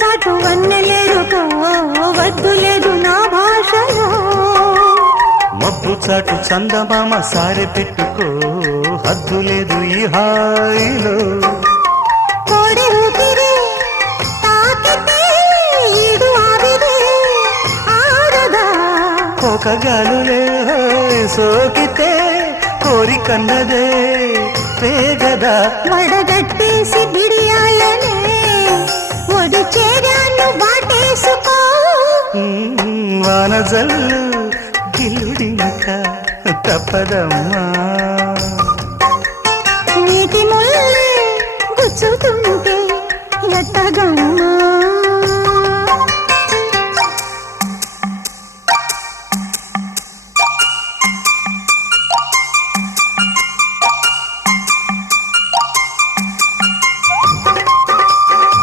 చాటు వన్నెలేరుగా వద్దు లేదు నా భాషలో మబ్బు చాటు చందమామ సారె పెట్టుకో హద్దు లేదు ఈ హాయిలో కోడి ఊపిరి తాకితే ఈడు ఆవిరి ఆడదా ఒక గాలులే సోకితే కోరికన్నదే పేగదా వడగట్టేసి బిడియాలనే ఒడి చేరాను వాటేసుకో వానజల్లు గిల్లుడింక తప్పదమ్మా నీటి ముల్లే గుచ్చుతుంటే ఎట్టగమ్మా